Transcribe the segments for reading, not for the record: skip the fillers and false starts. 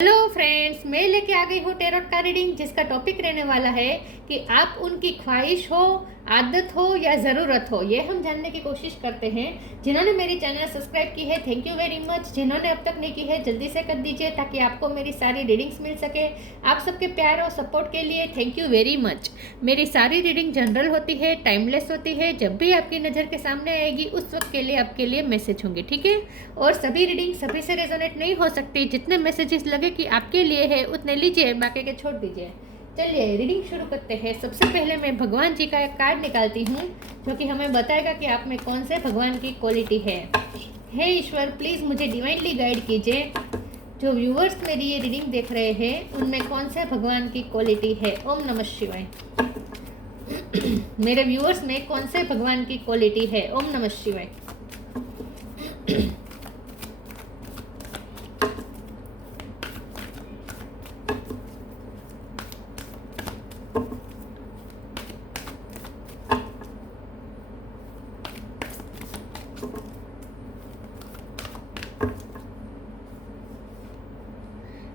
Hello friends, मैं लेके आ गई हूँ टेरोट का रीडिंग, जिसका टॉपिक रहने वाला है कि आप उनकी ख्वाहिश हो, आदत हो या ज़रूरत हो, ये हम जानने की कोशिश करते हैं। जिन्होंने मेरी चैनल सब्सक्राइब की है, थैंक यू वेरी मच। जिन्होंने अब तक नहीं की है, जल्दी से कर दीजिए ताकि आपको मेरी सारी रीडिंग्स मिल सके। आप सबके प्यार और सपोर्ट के लिए थैंक यू वेरी मच। मेरी सारी रीडिंग जनरल होती है, टाइमलेस होती है। जब भी आपकी नज़र के सामने आएगी उस वक्त के लिए आपके लिए मैसेज होंगे, ठीक है। और सभी रीडिंग सभी से रेजोनेट नहीं हो सकती। जितने मैसेजेस लगे कि आपके लिए है उतने लीजिए, बाकी के छोड़ दीजिए। चलिए रीडिंग शुरू करते हैं। सबसे पहले मैं भगवान जी का एक कार्ड निकालती हूँ जो कि हमें बताएगा कि आप में कौन से भगवान की क्वालिटी है। हे ईश्वर, प्लीज़ मुझे डिवाइनली गाइड कीजिए। जो व्यूवर्स मेरी ये रीडिंग देख रहे हैं उनमें कौन से भगवान की क्वालिटी है। ओम नमः शिवाय। मेरे व्यूवर्स में कौन से भगवान की क्वालिटी है। ओम नमः शिवाय।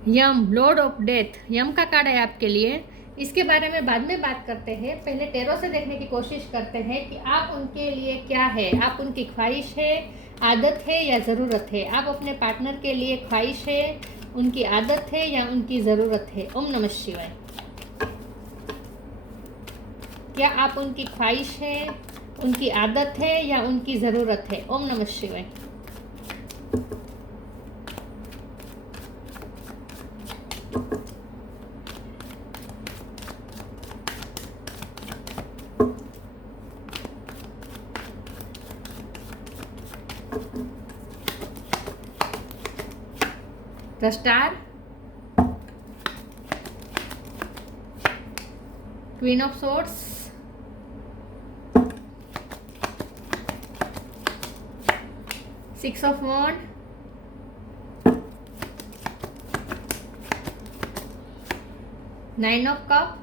यम, लॉर्ड ऑफ डेथ, यम का कार्ड है आपके लिए। इसके बारे में बाद में बात करते हैं। पहले टेरो से देखने की कोशिश करते हैं कि आप उनके लिए क्या है। आप उनकी ख्वाहिश है, आदत है या ज़रूरत है। आप अपने पार्टनर के लिए ख्वाहिश है, उनकी आदत है या उनकी ज़रूरत है। ओम नमः शिवाय। क्या आप उनकी ख्वाहिश है, उनकी आदत है या उनकी ज़रूरत है। ओम नमः शिवाय। The Star, Queen of Swords, Six of Wands, Nine of Cups,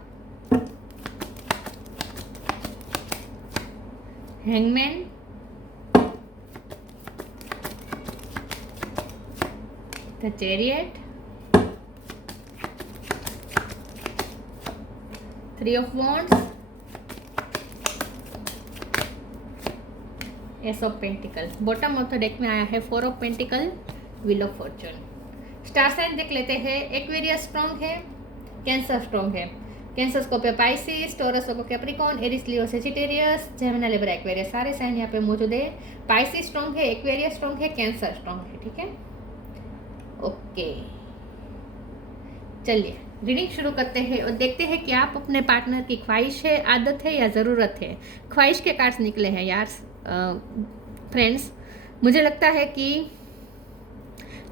Hangman, the Chariot, Three of Wands, ace of pentacle. Bottom of the deck में आया है four of pentacle, wheel of fortune. Star sign देख लेते हैं। Aquarius strong है, Cancer strong है। Cancer Scorpio Pisces, Taurus Capricorn, Aries Leo Sagittarius, Gemini Libra Aquarius, सारे sign यहाँ पे मौजूद है। पाइसिस स्ट्रॉन्ग है, एक्वेरियस स्ट्रॉन्ग है, कैंसर स्ट्रॉन्ग है, ठीक है। ओके, चलिए रीडिंग शुरू करते हैं और देखते हैं कि आप अपने पार्टनर की ख्वाहिश है, आदत है या ज़रूरत है। ख्वाहिश के कार्ड्स निकले हैं यार फ्रेंड्स। मुझे लगता है कि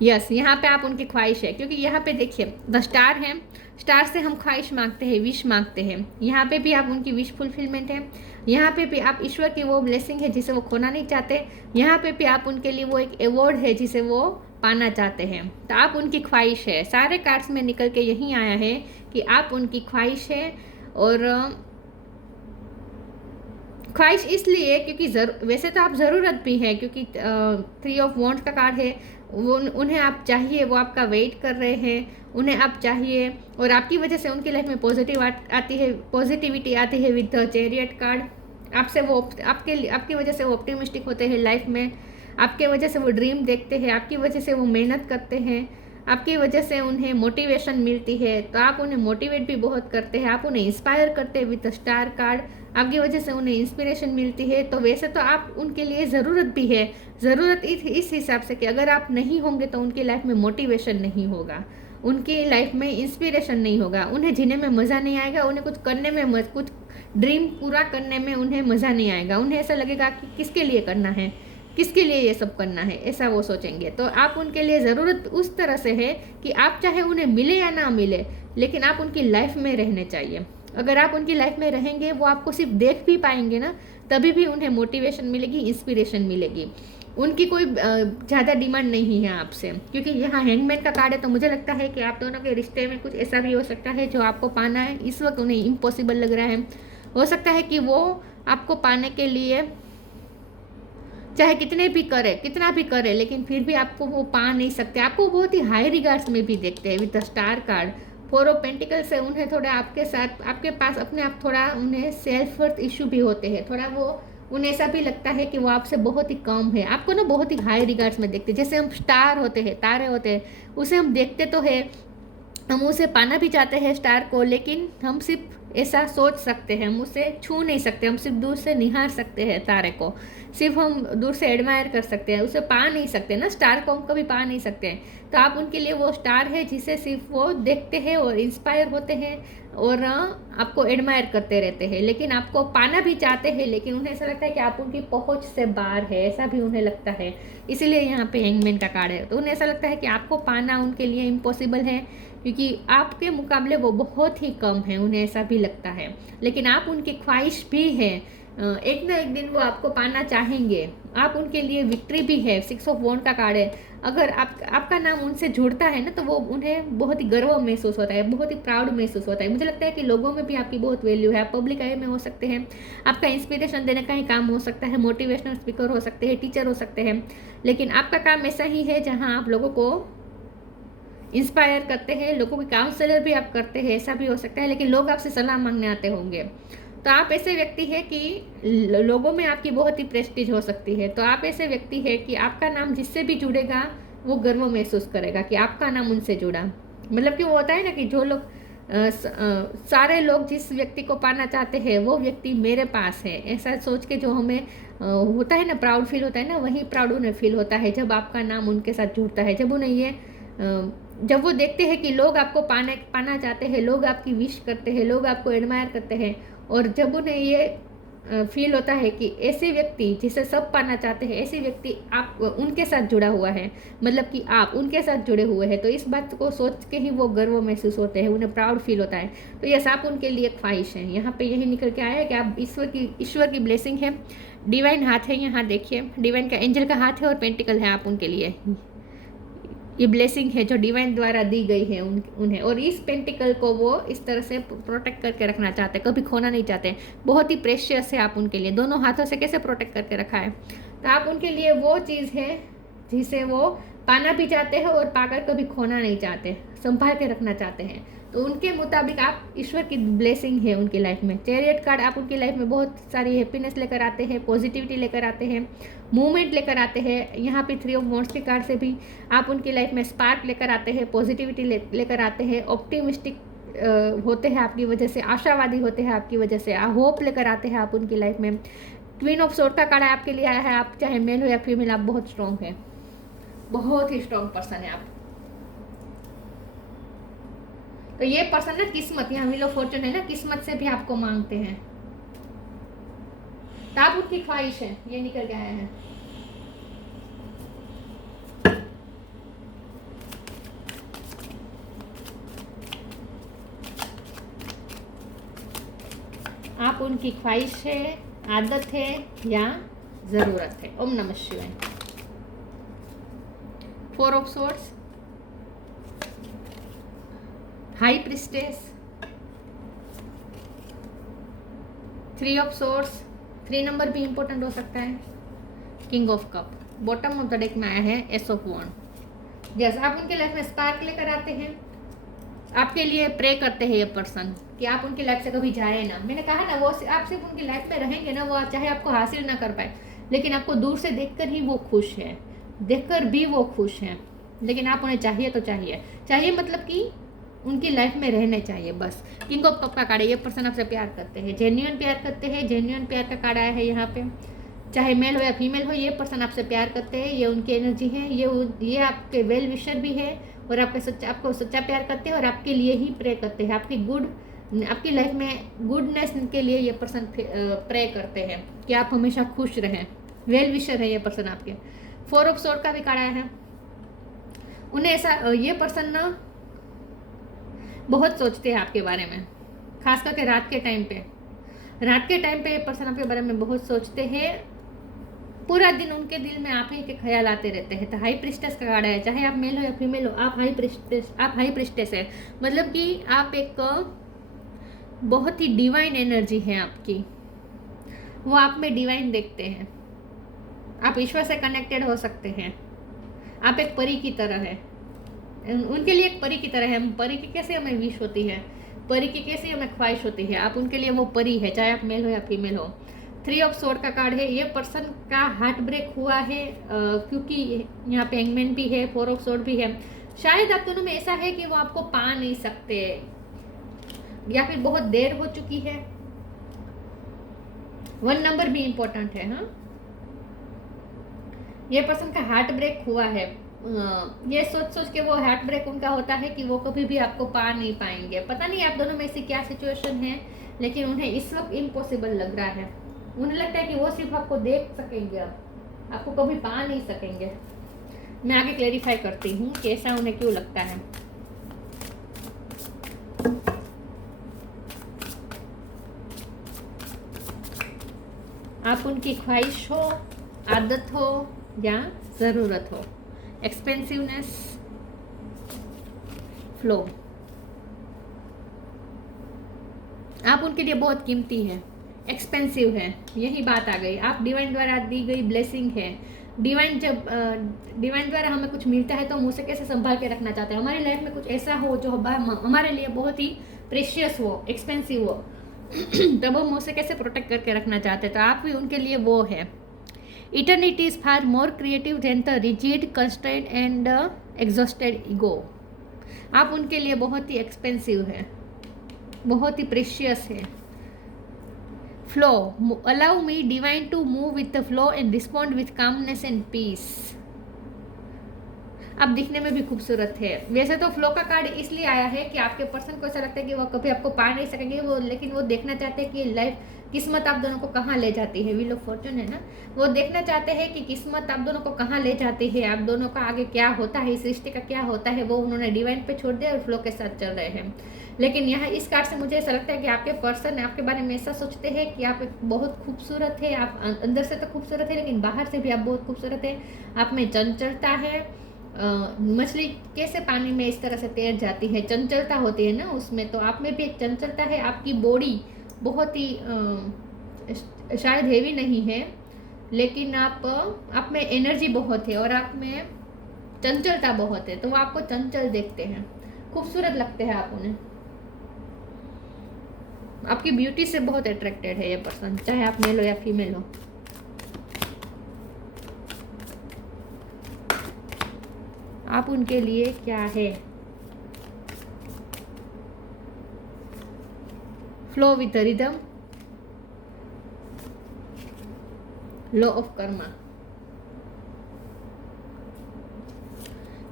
यस, यहाँ पे आप उनकी ख्वाहिश है, क्योंकि यहाँ पे देखिए द स्टार है। स्टार से हम ख्वाहिश मांगते हैं, विश मांगते हैं। यहाँ पे भी आप उनकी विश फुलफिलमेंट है। यहाँ पे भी आप ईश्वर की वो ब्लेसिंग है जिसे वो खोना नहीं चाहते। यहाँ पे भी आप उनके लिए वो एक अवॉर्ड है जिसे वो पाना चाहते हैं। तो आप उनकी ख्वाहिश है। सारे कार्ड्स में निकल के यही आया है कि आप उनकी ख्वाहिश है। और ख्वाहिश इसलिए क्योंकि वैसे तो आप ज़रूरत भी है, क्योंकि थ्री ऑफ वॉन्ट्स का कार्ड है। वो उन्हें आप चाहिए, वो आपका वेट कर रहे हैं, उन्हें आप चाहिए और आपकी वजह से उनकी लाइफ में आती है, पॉजिटिविटी आती है विद द चैरियट कार्ड। आपसे वो आपकी वजह से वो ऑप्टिमिस्टिक होते हैं लाइफ में। आपके वजह से वो ड्रीम देखते हैं, आपकी वजह से वो मेहनत करते हैं, आपकी वजह से उन्हें मोटिवेशन मिलती है। तो आप उन्हें मोटिवेट भी बहुत करते हैं, आप उन्हें इंस्पायर करते हैं विद द स्टार कार्ड। आपकी वजह से उन्हें इंस्पिरेशन मिलती है। तो वैसे तो आप उनके लिए ज़रूरत भी है। ज़रूरत इस हिसाब से कि अगर आप नहीं होंगे तो उनकी लाइफ में मोटिवेशन नहीं होगा, उनकी लाइफ में इंस्पिरेशन नहीं होगा, उन्हें जीने में मज़ा नहीं आएगा, उन्हें कुछ करने में कुछ ड्रीम पूरा करने में उन्हें मज़ा नहीं आएगा। उन्हें ऐसा लगेगा कि किसके लिए करना है, किसके लिए ये सब करना है, ऐसा वो सोचेंगे। तो आप उनके लिए ज़रूरत उस तरह से है कि आप चाहे उन्हें मिले या ना मिले, लेकिन आप उनकी लाइफ में रहने चाहिए। अगर आप उनकी लाइफ में रहेंगे, वो आपको सिर्फ देख भी पाएंगे ना, तभी भी उन्हें मोटिवेशन मिलेगी, इंस्पिरेशन मिलेगी। उनकी कोई ज़्यादा डिमांड नहीं है आपसे, क्योंकि यहाँ हैंगमैन का कार्ड है। तो मुझे लगता है कि आप दोनों के रिश्ते में कुछ ऐसा भी हो सकता है जो आपको पाना है, इस वक्त उन्हें इम्पॉसिबल लग रहा है। हो सकता है कि वो आपको पाने के लिए चाहे कितना भी करे, लेकिन फिर भी आपको वो पा नहीं सकते, आपको बहुत ही हाई रिगार्ड्स में भी देखते हैं। With the star card, 4 of pentacles से उन्हें थोड़ा आपके साथ, आपके पास अपने आप थोड़ा उन्हें सेल्फ वर्थ इशू भी होते हैं, थोड़ा वो उन्हें ऐसा भी लगता है कि वो आपसे बहुत ही कम है, आपको ना बहुत ही हाई रिगार्ड्स में देखते हैं। जैसे हम स्टार होते हैं, तारे होते हैं, उसे हम देखते तो है, हम उसे पाना भी चाहते हैं स्टार को, लेकिन हम सिर्फ ऐसा सोच सकते हैं, हम उसे छू नहीं सकते, हम सिर्फ दूर से निहार सकते हैं तारे को, सिर्फ हम दूर से एडमायर कर सकते हैं, उसे पा नहीं सकते ना, स्टार को हम कभी पा नहीं सकते हैं। तो आप उनके लिए वो स्टार है जिसे सिर्फ वो देखते हैं और इंस्पायर होते हैं और आपको एडमायर करते रहते हैं, लेकिन आपको पाना भी चाहते हैं, लेकिन उन्हें ऐसा लगता है कि आप उनकी पहुंच से बाहर है, ऐसा भी उन्हें लगता है। इसीलिए यहाँ पे हैंगमैन का कार्ड है। तो उन्हें ऐसा लगता है कि आपको पाना उनके लिए इम्पॉसिबल है, क्योंकि आपके मुकाबले वो बहुत ही कम है, उन्हें ऐसा भी लगता है। लेकिन आप उनकी ख्वाहिश भी है, एक ना एक दिन वो आपको पाना चाहेंगे, आप उनके लिए विक्ट्री भी है। 6 ऑफ वॉन्ड का कार्ड है। अगर आपका नाम उनसे जुड़ता है ना, तो वो उन्हें बहुत ही गर्व महसूस होता है, बहुत ही प्राउड महसूस होता है। मुझे लगता है कि लोगों में भी आपकी बहुत वैल्यू है, आप पब्लिक आई में हो सकते हैं, आपका इंस्पिरेशन देने का ही काम हो सकता है, मोटिवेशनल स्पीकर हो सकते हैं, टीचर हो सकते हैं, लेकिन आपका काम ऐसा ही है जहाँ आप लोगों को इंस्पायर करते हैं, लोगों की काउंसलर भी आप करते हैं, ऐसा भी हो सकता है। लेकिन लोग आपसे सलाह मांगने आते होंगे, तो आप ऐसे व्यक्ति है कि लोगों में आपकी बहुत ही प्रेस्टीज हो सकती है। तो आप ऐसे व्यक्ति है कि आपका नाम जिससे भी जुड़ेगा वो गर्व महसूस करेगा कि आपका नाम उनसे जुड़ा। मतलब कि वो होता है ना कि जो लोग सारे लोग जिस व्यक्ति को पाना चाहते हैं वो व्यक्ति मेरे पास है, ऐसा सोच के जो हमें होता है ना, प्राउड फील होता है ना, वही प्राउड उन्हें फील होता है जब आपका नाम उनके साथ जुड़ता है। जब उन्हें ये जब वो देखते हैं कि लोग आपको पाना चाहते हैं, लोग आपकी विश करते हैं, लोग आपको एडमायर करते हैं, और जब उन्हें ये फील होता है कि ऐसे व्यक्ति जिसे सब पाना चाहते हैं, ऐसे व्यक्ति आप उनके साथ जुड़ा हुआ है, मतलब कि आप उनके साथ जुड़े हुए हैं, तो इस बात को सोच के ही वो गर्व महसूस होते हैं, उन्हें प्राउड फील होता है। तो यस, आप उनके लिए ख्वाहिश है। यहाँ पे यही निकल के आया है कि आप ईश्वर की ब्लेसिंग है, डिवाइन हाथ है। यहाँ देखिए, डिवाइन का एंजल का हाथ है और पेंटिकल है आप उनके लिए। ये ब्लेसिंग है जो डिवाइन द्वारा दी गई है उन्हें, और इस पेंटिकल को वो इस तरह से प्रोटेक्ट करके रखना चाहते हैं, कभी खोना नहीं चाहते। बहुत ही प्रेशियस है आप उनके लिए, दोनों हाथों से कैसे प्रोटेक्ट करके रखा है। तो आप उनके लिए वो चीज़ है जिसे वो पाना भी चाहते हैं और पाकर कभी खोना नहीं चाहते, संभाल के रखना चाहते हैं। तो उनके मुताबिक आप ईश्वर की ब्लेसिंग है उनकी लाइफ में। चैरियट कार्ड आप उनकी लाइफ में बहुत सारी हैप्पीनेस लेकर आते हैं, पॉजिटिविटी लेकर आते हैं, मूवमेंट लेकर आते हैं। यहाँ पे 3 ऑफ वॉन्ड्स के कार्ड से भी आप उनकी लाइफ में स्पार्क लेकर आते हैं, पॉजिटिविटी लेकर आते हैं, ऑप्टिमिस्टिक होते हैं आपकी वजह से, आशावादी होते हैं आपकी वजह से, होप लेकर आते हैं आप उनकी लाइफ में। क्वीन ऑफ सोर्ड का कार्ड आपके लिए आया है। आप चाहे मेल हो या फीमेल, आप बहुत स्ट्रॉन्ग है, बहुत ही स्ट्रॉन्ग पर्सन है आप। तो ये पर्सन ना किस्मत, यहाँ व्हील ऑफ फॉर्चून है ना, किस्मत से भी आपको मांगते हैं। तो आप उनकी ख्वाहिश है, ये निकल के आया है। आप उनकी ख्वाहिश है, आदत है या जरूरत है। ओम नमः शिवाय। 4 of swords, high priestess, 3 of swords, 3 number भी इंपॉर्टेंट हो सकता है, king of cup. Bottom of the deck में आया है एस ऑफ वॉन्ड। जैसे आप उनके लाइफ में स्पार्क लेकर आते हैं, आपके लिए प्रे करते हैं ये पर्सन कि आप उनकी लाइफ से कभी जाए ना। मैंने कहा ना, वो आप सिर्फ उनकी लाइफ में रहेंगे ना, वो चाहे आपको हासिल ना कर पाए, लेकिन आपको दूर से देखकर ही वो खुश है, देखकर भी वो खुश हैं। लेकिन आप उन्हें चाहिए तो चाहिए मतलब कि उनकी लाइफ में रहने चाहिए बस। किंग ऑफ कप का कार्ड है, ये पर्सन आपसे प्यार करते हैं, जेन्युइन प्यार करते हैं, जेन्युइन प्यार का कार्ड आया है यहाँ पे। चाहे मेल हो या फीमेल हो, ये पर्सन आपसे प्यार करते हैं, ये उनकी एनर्जी है, ये आपके वेल विशर भी है, और आपको सच्चा प्यार करते हैं, और आपके लिए ही प्रे करते हैं, आपकी लाइफ में गुडनेस के लिए ये पर्सन प्रे करते हैं कि आप हमेशा खुश रहें। वेल विशर है ये पर्सन आपके। 4 ऑफ सोर्ड का भी कार्ड आया है। उन्हें ऐसा, ये पर्सन ना बहुत सोचते हैं आपके बारे में, खास करके रात के टाइम पे ये पर्सन आपके बारे में बहुत सोचते हैं। पूरा दिन उनके दिल में आप ही के ख्याल आते रहते हैं। तो हाई प्रिस्टेस का कार्ड है, चाहे आप मेल हो या फीमेल हो, आप हाई प्रिस्टेस है, मतलब कि आप एक बहुत ही डिवाइन एनर्जी है आपकी, वो आप में डिवाइन देखते हैं। आप ईश्वर से कनेक्टेड हो सकते हैं। आप एक परी की तरह है, उनके लिए एक परी की तरह है। हम परी की कैसे हमें विश होती है, परी की कैसे हमें ख्वाहिश होती है, आप उनके लिए वो परी है, चाहे आप मेल हो या फीमेल हो। 3 ऑफ सोर्ड का कार्ड है। ये पर्सन का हार्ट ब्रेक हुआ है क्योंकि यहाँ पे हैंगमैन भी है, 4 ऑफ सोर्ड भी है। शायद आप दोनों में ऐसा है कि वो आपको पा नहीं सकते, या फिर बहुत देर हो चुकी है। 1 नंबर भी इंपॉर्टेंट है। हाँ, ये पर्सन का हार्ट ब्रेक हुआ है। ये सोच सोच के वो हार्ट ब्रेक उनका होता है कि वो कभी भी आपको पा नहीं पाएंगे। पता नहीं आप दोनों में ऐसी क्या सिचुएशन है, लेकिन उन्हें इस वक्त इम्पॉसिबल लग रहा है। उन्हें लगता है कि वो सिर्फ आपको देख सकेंगे, अब आपको कभी पा नहीं सकेंगे। मैं आगे क्लेरिफाई करती हूँ कि ऐसा उन्हें क्यों लगता है। आप उनकी ख्वाहिश हो, आदत हो या ज़रूरत हो। एक्सपेंसिवनेस, फ्लो, आप उनके लिए बहुत कीमती है, एक्सपेंसिव है, यही बात आ गई। आप डिवाइन द्वारा दी गई ब्लेसिंग है। डिवाइन द्वारा हमें कुछ मिलता है तो हम उसे कैसे संभाल के रखना चाहते हैं। हमारी लाइफ में कुछ ऐसा हो जो हमारे लिए बहुत ही प्रेशियस हो, एक्सपेंसिव हो, तब हम उसे कैसे प्रोटेक्ट करके रखना चाहते हैं। तो आप भी उनके लिए वो है। Eternity is far more creative than the rigid, constraint and exhausted ego. आप उनके लिए बहुत ही एक्सपेंसिव है, बहुत ही प्रेशियस है। Flow, allow me divine to move with the flow and respond with calmness and peace. आप दिखने में भी खूबसूरत है। वैसे तो फ्लो का कार्ड इसलिए आया है कि आपके पर्सन को ऐसा लगता है कि वो कभी आपको पा नहीं सकेंगे, वो लेकिन वो देखना चाहते हैं कि लाइफ, किस्मत आप दोनों को कहाँ ले जाती है। व्हील ऑफ फॉर्चून है ना, वो देखना चाहते हैं कि किस्मत आप दोनों को कहाँ ले जाती है, आप दोनों का आगे क्या होता है, इस रिश्ते का क्या होता है, वो उन्होंने डिवाइन पे छोड़ दिया और फ्लो के साथ चल रहे हैं। लेकिन यहाँ इस कार्ड से मुझे ऐसा लगता है कि आपके पर्सन आपके बारे में ऐसा सोचते हैं कि आप बहुत खूबसूरत है। आप अंदर से तो खूबसूरत है, लेकिन बाहर से भी आप बहुत खूबसूरत है। आप में चंचलता है। मछली कैसे पानी में इस तरह से तैर जाती है, चंचलता होती है ना उसमें, तो आप में भी एक चंचलता है। आपकी बॉडी बहुत ही शायद हेवी नहीं है, लेकिन आप में एनर्जी बहुत है और आप में चंचलता बहुत है, तो वो आपको चंचल देखते हैं, खूबसूरत लगते हैं आप उन्हें। आपकी ब्यूटी से बहुत अट्रैक्टेड है ये पर्सन, चाहे आप मेल हो या फीमेल हो। आप उनके लिए क्या है। Flow with rhythm, law of Karma.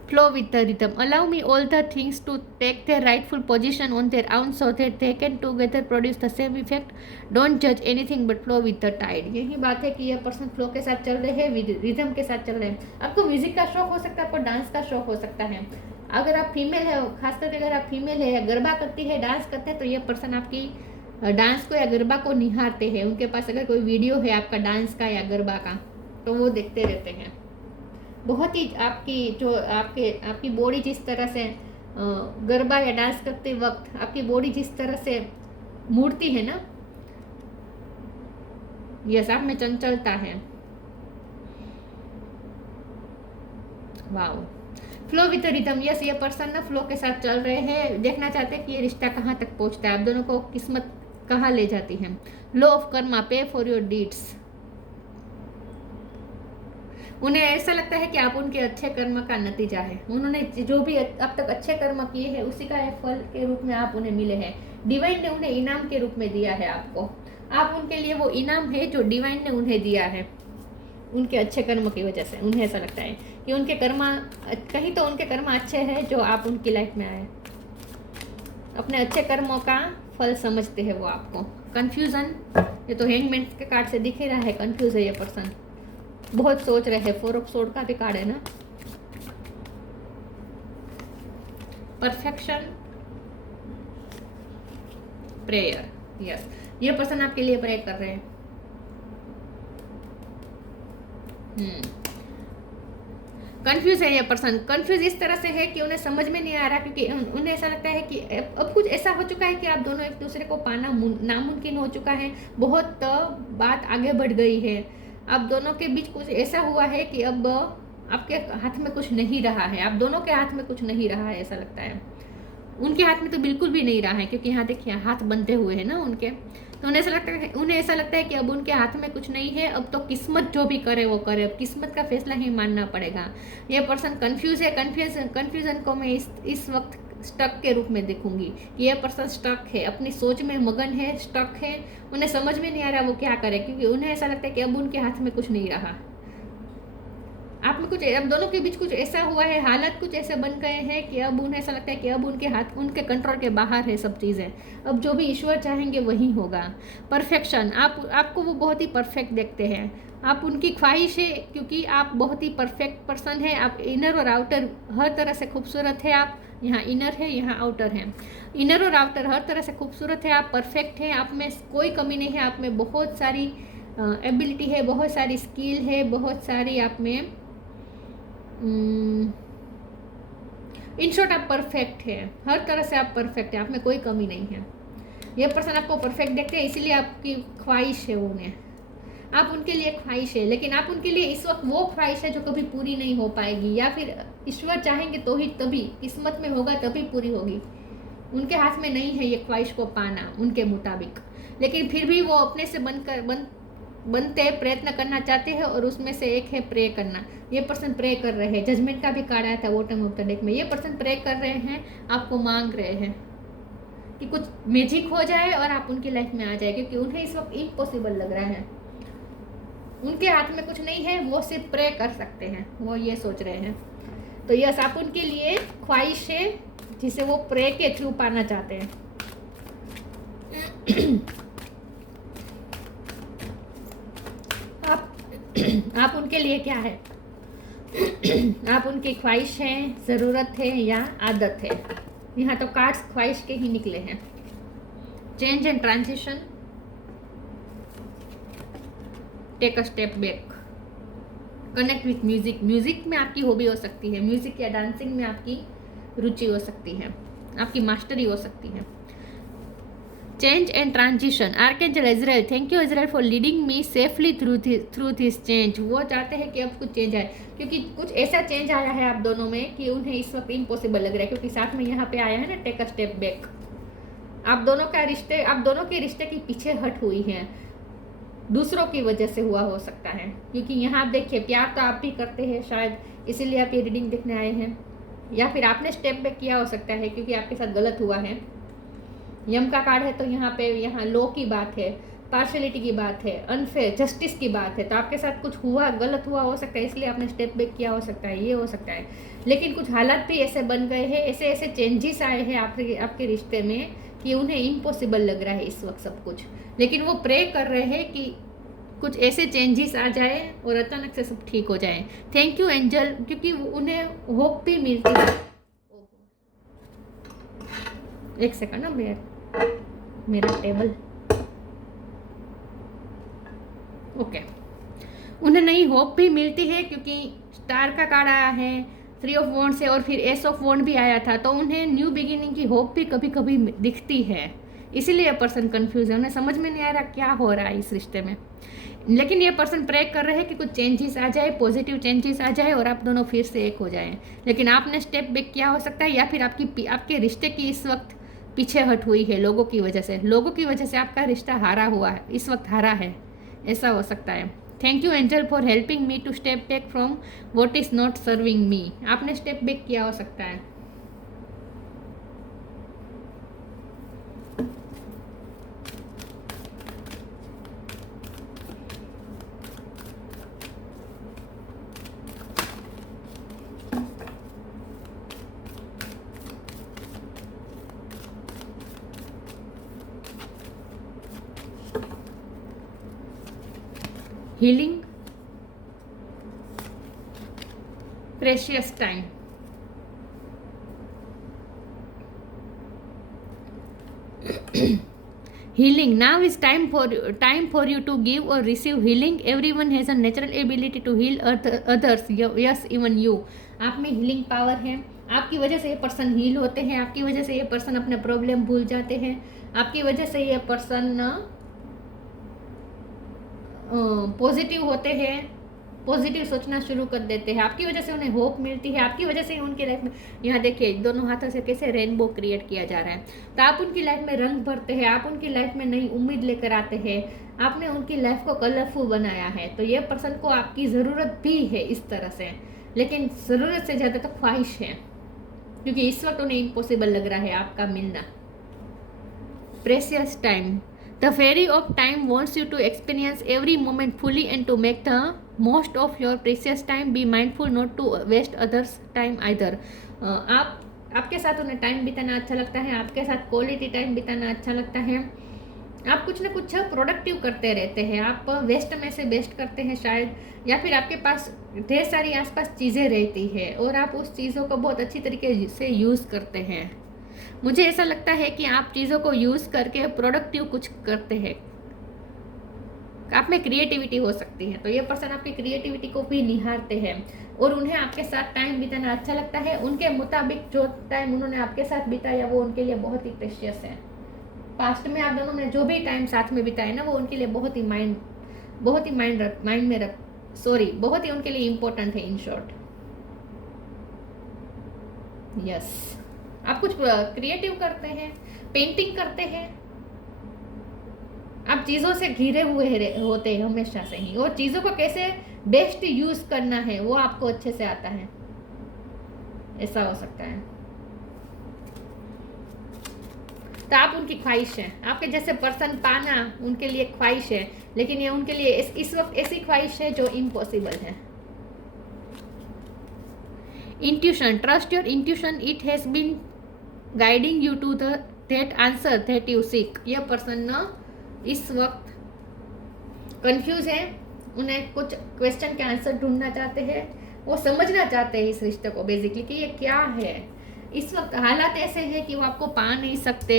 Flow with the rhythm. Allow me all the things to take their rightful position on their own so that they can together produce the same effect. Don't judge anything but flow with the tide. यही बात है कि यह person flow के साथ चल रहे हैं, रिदम के साथ चल रहे हैं। आपको म्यूजिक का शौक हो सकता है, आपको डांस का शौक हो सकता है। अगर आप फीमेल है, खासकर अगर आप फीमेल है या गरबा करती है, डांस करते हैं, तो यह पर्सन आपकी डांस को या गरबा को निहारते हैं। उनके पास अगर कोई वीडियो है आपका डांस का या गरबा का, तो वो देखते रहते हैं। बहुत ही आपकी बॉडी जिस तरह से गरबा या डांस करते वक्त आपकी बॉडी जिस तरह से मुड़ती है ना, यस, आप में चंचलता है। Wow, flow with rhythm. Yes, ये पर्सन ना फ्लो के साथ चल रहे हैं, देखना चाहते हैं कि ये रिश्ता कहाँ तक पहुँचता है, आप दोनों को किस्मत कहाँ ले जाती है। लॉ ऑफ कर्मा, पे फॉर योर डीड्स। उन्हें ऐसा लगता है कि आप उनके अच्छे कर्म का नतीजा है। उन्होंने जो भी अब तक अच्छे कर्म किए हैं उसी का फल के रूप में आप उन्हें मिले हैं। डिवाइन ने उन्हें इनाम के रूप में दिया है आपको। आप उनके लिए वो इनाम है जो डिवाइन ने उन्हें दिया है, उनके अच्छे कर्म की वजह से। उन्हें ऐसा लगता है कि उनके कर्म, कहीं तो उनके कर्म अच्छे हैं जो आप उनकी लाइफ में आए। अपने अच्छे कर्मों का फल समझते हैं वो आपको। कन्फ्यूजन, ये तो हैंगमैन के कार्ड से दिख ही रहा है, कन्फ्यूज है ये पर्सन, बहुत सोच रहे हैं। 4 ऑफ सोर्ड का भी कार्ड है ना। परफेक्शन, प्रेयर, यस, ये पर्सन आपके लिए प्रे कर रहे हैं। कंफ्यूज है ये पर्सन। कंफ्यूज इस तरह से है कि उन्हें समझ में नहीं आ रहा, क्योंकि उन्हें ऐसा लगता है कि अब कुछ ऐसा हो चुका है कि आप दोनों एक दूसरे को पाना नामुमकिन हो चुका है। बहुत बात आगे बढ़ गई है। आप दोनों के बीच कुछ ऐसा हुआ है कि अब आपके हाथ में कुछ नहीं रहा है, आप दोनों के हाथ में कुछ नहीं रहा है, ऐसा लगता है। उनके हाथ में तो बिल्कुल भी नहीं रहा है, क्योंकि यहाँ देखिए हाथ बंधे हुए हैं ना उनके, तो उन्हें ऐसा लगता है कि अब उनके हाथ में कुछ नहीं है, अब तो किस्मत जो भी करे वो करे, अब किस्मत का फैसला ही मानना पड़ेगा। ये पर्सन कंफ्यूज है, कंफ्यूजन को मैं इस वक्त स्टक के रूप में देखूंगी। ये पर्सन स्टक है, अपनी सोच में मगन है, स्टक है, उन्हें समझ में नहीं आ रहा वो क्या करे, क्योंकि उन्हें ऐसा लगता है कि अब उनके हाथ में कुछ नहीं रहा। आप में कुछ, अब दोनों के बीच कुछ ऐसा हुआ है, हालात कुछ ऐसे बन गए हैं कि अब उन्हें ऐसा लगता है कि अब उनके हाथ, उनके कंट्रोल के बाहर है सब चीज़ें। अब जो भी ईश्वर चाहेंगे वही होगा। परफेक्शन, आपको वो बहुत ही परफेक्ट देखते हैं, आप उनकी ख्वाहिश है, क्योंकि आप बहुत ही परफेक्ट पर्सन है। आप इनर और आउटर हर तरह से खूबसूरत है। आप यहाँ इनर है, यहाँ आउटर है, इनर और आउटर हर तरह से खूबसूरत है। आप परफेक्ट हैं, आप में कोई कमी नहीं है, आप में बहुत सारी एबिलिटी है, बहुत सारी स्किल है, बहुत सारी आप में, इन शॉर्ट आप परफेक्ट है, हर तरह से आप परफेक्ट है, आप में कोई कमी नहीं है। ये पर्सन आपको परफेक्ट देखते हैं, इसीलिए आपकी ख्वाहिश है उन्हें, आप उनके लिए ख्वाहिश है, लेकिन आप उनके लिए इस वक्त वो ख्वाहिश है जो कभी पूरी नहीं हो पाएगी, या फिर ईश्वर चाहेंगे तो ही, तभी किस्मत में होगा तभी पूरी होगी। उनके हाथ में नहीं है ये ख्वाहिश को पाना उनके मुताबिक, लेकिन फिर भी वो अपने से बनते प्रयत्न करना चाहते हैं, और उसमें से एक है प्रे करना। ये पर्सन प्रे कर रहे हैं, जजमेंट का भी कार्ड आया था बॉटम ऑफ द डेक में। ये पर्सन प्रे कर रहे हैं, आपको मांग रहे हैं कि कुछ मैजिक हो जाए और आप उनकी लाइफ में आ जाए, क्योंकि उन्हें इस वक्त इम्पॉसिबल लग रहा है, उनके हाथ में कुछ नहीं है, वो सिर्फ प्रे कर सकते हैं, वो ये सोच रहे हैं। तो यस, आप उनके लिए ख्वाहिश है जिसे वो प्रे के थ्रू पाना चाहते हैं। आप उनके लिए क्या है? आप उनकी ख्वाहिश है, ज़रूरत है या आदत है? यहाँ तो कार्ड्स ख्वाहिश के ही निकले हैं। Change and transition, take a step back, connect with music. Music में आपकी हॉबी हो सकती है, म्यूजिक या डांसिंग में आपकी रुचि हो सकती है, आपकी मास्टरी हो सकती है। Change and transition, archangel Israel, thank you Israel for leading me safely through this change. वो चाहते हैं कि अब कुछ चेंज आए, क्योंकि कुछ ऐसा चेंज आया है आप दोनों में कि उन्हें इस वक्त इम्पॉसिबल लग रहा है, क्योंकि साथ में यहाँ पे आया है ना टेक अ स्टेप बैक। आप दोनों के रिश्ते की पीछे हट हुई है, दूसरों की वजह से हुआ हो सकता है, क्योंकि यहाँ आप देखिए प्यार तो आप भी करते हैं शायद, इसीलिए आप ये रीडिंग देखने आए हैं, या फिर आपने स्टेप बैक किया हो सकता है क्योंकि आपके साथ गलत हुआ है। यम का कार्ड है, तो यहाँ लॉ की बात है, पार्शलिटी की बात है, अनफेयर जस्टिस की बात है, तो आपके साथ कुछ हुआ, गलत हुआ हो सकता है, इसलिए आपने स्टेप बैक किया हो सकता है, ये हो सकता है। लेकिन कुछ हालात भी ऐसे बन गए हैं, ऐसे चेंजेस आए हैं आपके रिश्ते में कि उन्हें इम्पॉसिबल लग रहा है इस वक्त सब कुछ, लेकिन वो प्रे कर रहे हैं कि कुछ ऐसे चेंजेस आ जाए और अचानक से सब ठीक हो जाए। थैंक यू एंजल, क्योंकि उन्हें होप भी मिलती है। एक सेकंड ना, मेरा टेबल, ओके। उन्हें नई होप भी मिलती है, क्योंकि स्टार का कार्ड आया है, 3 ऑफ वॉन्ड्स है, और फिर एस ऑफ वॉन्ड भी आया था, तो उन्हें न्यू बिगिनिंग की होप भी कभी कभी दिखती है। इसीलिए पर्सन कंफ्यूज है, उन्हें समझ में नहीं आ रहा क्या हो रहा है इस रिश्ते में। लेकिन ये पर्सन प्रे कर रहे हैं कि कुछ चेंजेस आ जाए, पॉजिटिव चेंजेस आ जाए और आप दोनों फिर से एक हो जाएं। लेकिन आपने स्टेप बैक किया हो सकता है, या फिर आपके रिश्ते की इस वक्त पीछे हट हुई है लोगों की वजह से आपका रिश्ता हारा हुआ है, इस वक्त हारा है, ऐसा हो सकता है। Thank you angel for helping me to step back from what is not serving me. आपने स्टेप बैक किया हो सकता है। healing, precious time, healing. Now is time for you to give or receive healing. Everyone has a natural ability to heal others, yes, even you. आप में healing power है, आपकी वजह से ये पर्सन हील होते हैं, आपकी वजह से ये पर्सन अपने प्रॉब्लम भूल जाते हैं, आपकी वजह से ये पर्सन पॉजिटिव होते हैं, पॉजिटिव सोचना शुरू कर देते हैं, आपकी वजह से उन्हें होप मिलती है, आपकी वजह से उनकी लाइफ में, यहाँ देखिए दोनों हाथों से कैसे रेनबो क्रिएट किया जा रहा है। तो आप उनकी लाइफ में रंग भरते हैं, आप उनकी लाइफ में नई उम्मीद लेकर आते हैं, आपने उनकी लाइफ को कलरफुल बनाया है। तो ये पर्सन को आपकी ज़रूरत भी है इस तरह से, लेकिन ज़रूरत से ज़्यादा तो ख्वाहिश है, क्योंकि इस वक्त उन्हें इम्पॉसिबल लग रहा है आपका मिलना। Precious time, the fairy of time wants you to experience every moment fully and to make the most of your precious time, be mindful not to waste others time either. आपके साथ उन्हें time बिताना अच्छा लगता है, आपके साथ quality time बिताना अच्छा लगता है, आप कुछ ना कुछ प्रोडक्टिव करते रहते हैं, आप वेस्ट में से बेस्ट करते हैं शायद, या फिर आपके पास ढेर सारी आसपास चीज़ें रहती है और आप उस चीज़ों को बहुत अच्छी तरीके से यूज़ करते हैं। मुझे ऐसा लगता है कि आप चीज़ों को यूज़ करके प्रोडक्टिव कुछ करते हैं, आप में क्रिएटिविटी हो सकती है। तो ये पर्सन आपकी क्रिएटिविटी को भी निहारते हैं और उन्हें आपके साथ टाइम बिताना अच्छा लगता है। उनके मुताबिक जो टाइम उन्होंने आपके साथ बिताया वो उनके लिए बहुत ही प्रेशियस है। पास्ट में आप दोनों ने जो भी टाइम साथ में बिताया ना, वो उनके लिए बहुत ही बहुत ही उनके लिए इम्पोर्टेंट है। इन शॉर्ट, यस, आप कुछ क्रिएटिव करते हैं, पेंटिंग करते हैं, आप चीज़ों से घिरे हुए होते हैं हमेशा से ही, और चीज़ों को कैसे बेस्ट यूज़ करना है वो आपको अच्छे से आता है, ऐसा हो सकता है। तो आप उनकी ख्वाहिश है, आपके जैसे पर्सन पाना उनके लिए ख्वाहिश है, लेकिन ये उनके लिए इस वक्त ऐसी ख्वाहिश है जो इम्पॉसिबल है। Intuition, trust your intuition, it has been guiding you to that answer that you seek. यह पर्सन ना इस वक्त कंफ्यूज है, उन्हें कुछ क्वेश्चन के आंसर ढूंढना चाहते हैं, वो समझना चाहते हैं इस रिश्ते को बेसिकली कि ये क्या है। इस वक्त हालात ऐसे हैं कि वो आपको पा नहीं सकते,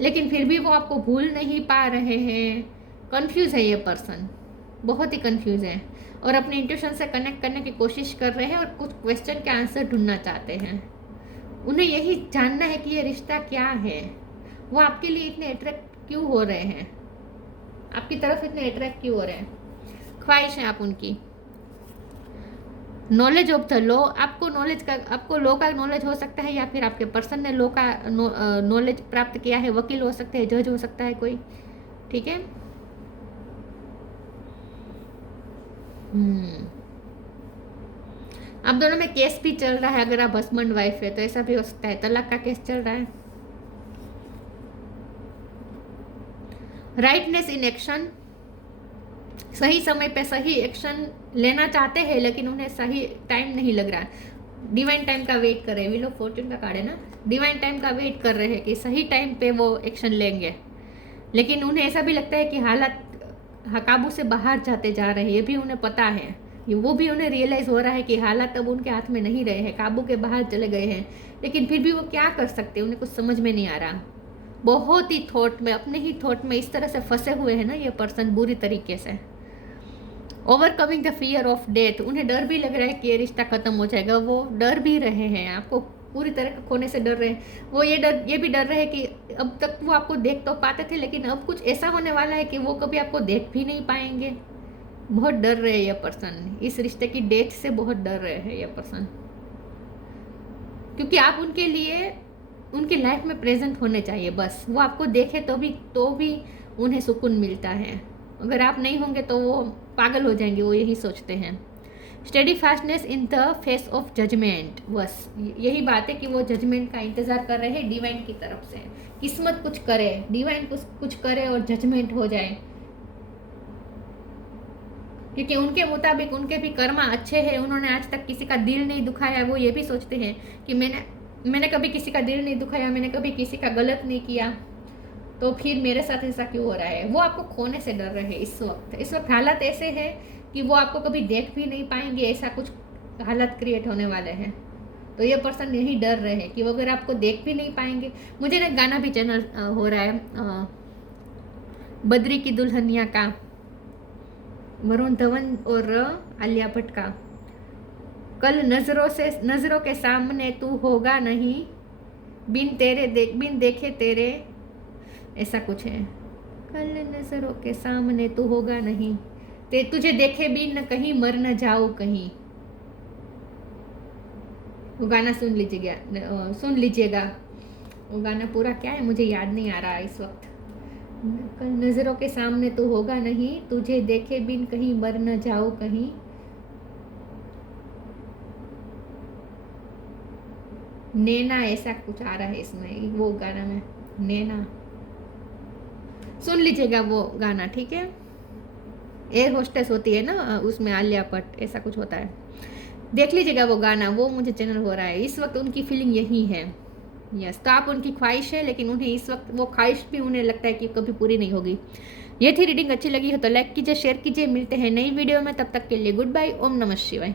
लेकिन फिर भी वो आपको भूल नहीं पा रहे हैं। कंफ्यूज है ये पर्सन, बहुत ही कंफ्यूज है, और अपने इंट्यूशन से कनेक्ट करने की कोशिश कर रहे हैं और कुछ क्वेश्चन के आंसर ढूंढना चाहते हैं। उन्हें यही जानना है कि ये रिश्ता क्या है, वो आपके लिए इतने अट्रैक्ट क्यों हो रहे हैं, आपकी तरफ इतने अट्रैक्ट क्यों हो रहे हैं। ख्वाहिश है आप उनकी। नॉलेज ऑफ द लॉ, आपको लॉ का नॉलेज हो सकता है, या फिर आपके पर्सन ने लॉ का नॉलेज प्राप्त किया है। वकील हो सकते हैं, जज हो सकता है कोई, ठीक है। आप दोनों में केस भी चल रहा है, अगर आप हस्बैंड वाइफ है तो ऐसा भी हो सकता है, तलाक का केस चल रहा है। राइटनेस इन एक्शन, सही समय पे सही एक्शन लेना चाहते हैं, लेकिन उन्हें सही टाइम नहीं लग रहा है। डिवाइन टाइम का वेट कर रहे हैं, व्हील ऑफ फॉर्च्यून का कार्ड है ना, डिवाइन टाइम का वेट कर रहे हैं कि सही टाइम पे वो एक्शन लेंगे, लेकिन उन्हें ऐसा भी लगता है कि हालात काबू से बाहर जाते जा रहे हैं। ये भी उन्हें पता है, वो भी उन्हें रियलाइज़ हो रहा है कि हालात अब उनके हाथ में नहीं रहे हैं, काबू के बाहर चले गए हैं, लेकिन फिर भी वो क्या कर सकते हैं, उन्हें कुछ समझ में नहीं आ रहा। बहुत ही थॉट में, अपने ही थॉट में इस तरह से फंसे हुए हैं ना ये पर्सन बुरी तरीके से। Overcoming the fear of death, उन्हें डर भी लग रहा है कि ये रिश्ता खत्म हो जाएगा, वो डर भी रहे हैं, आपको पूरी तरह खोने से डर रहे हैं। वो ये भी डर रहे हैं कि अब तक वो आपको देख तो पाते थे, लेकिन अब कुछ ऐसा होने वाला है कि वो कभी आपको देख भी नहीं पाएंगे। बहुत डर रहे हैं ये पर्सन, इस रिश्ते की डेथ से बहुत डर रहे हैं ये पर्सन, क्योंकि आप उनके लिए उनकी लाइफ में प्रेजेंट होने चाहिए। बस वो आपको देखे तो भी उन्हें सुकून मिलता है, अगर आप नहीं होंगे तो वो पागल हो जाएंगे, वो यही सोचते हैं। Steady fastness in the face of judgment, बस यही बात है कि वो जजमेंट का इंतज़ार कर रहे हैं डिवाइन की तरफ से, किस्मत कुछ करे, डिवाइन कुछ करे और जजमेंट हो जाए, क्योंकि उनके मुताबिक उनके भी कर्मा अच्छे हैं, उन्होंने आज तक किसी का दिल नहीं दुखाया। वो ये भी सोचते हैं कि मैंने कभी किसी का दिल नहीं दुखाया, मैंने कभी किसी का गलत नहीं किया, तो फिर मेरे साथ ऐसा क्यों हो रहा है। वो आपको खोने से डर रहे हैं इस वक्त हालात ऐसे हैं कि वो आपको कभी देख भी नहीं पाएंगे, ऐसा कुछ हालात क्रिएट होने वाले हैं। तो ये पर्सन यही डर रहे हैं कि वो अगर आपको देख भी नहीं पाएंगे। मुझे ना गाना भी चैनल हो रहा है बद्री की दुल्हनिया का, वरुण धवन और आलिया भट्ट का, कल नजरों के सामने तू होगा नहीं, बिन देखे तेरे, ऐसा कुछ है। कल नजरों के सामने तू होगा नहीं, ते तुझे देखे भी न कहीं मर न जाओ कहीं। वो गाना सुन लीजिएगा। वो गाना पूरा क्या है मुझे याद नहीं आ रहा इस वक्त। कल नजरों के सामने तू होगा नहीं, तुझे देखे बिन कहीं मर न जाओ कहीं। नैना ऐसा कुछ आ रहा है इसमें, वो गाना में नैना। सुन लीजिएगा वो गाना, ठीक है। एयर होस्टेस होती है ना उसमें, आलिया भट्ट, ऐसा कुछ होता है। देख लीजिएगा वो गाना, वो मुझे चैनल हो रहा है इस वक्त। उनकी फीलिंग यही है। यस, तो आप उनकी ख्वाहिश है, लेकिन उन्हें इस वक्त वो ख्वाहिश भी उन्हें लगता है कि कभी पूरी नहीं होगी। ये थी रीडिंग। अच्छी लगी हो तो लाइक कीजिए, शेयर कीजिए। मिलते हैं नई वीडियो में, तब तक के लिए गुड बाय। ओम नमः शिवाय।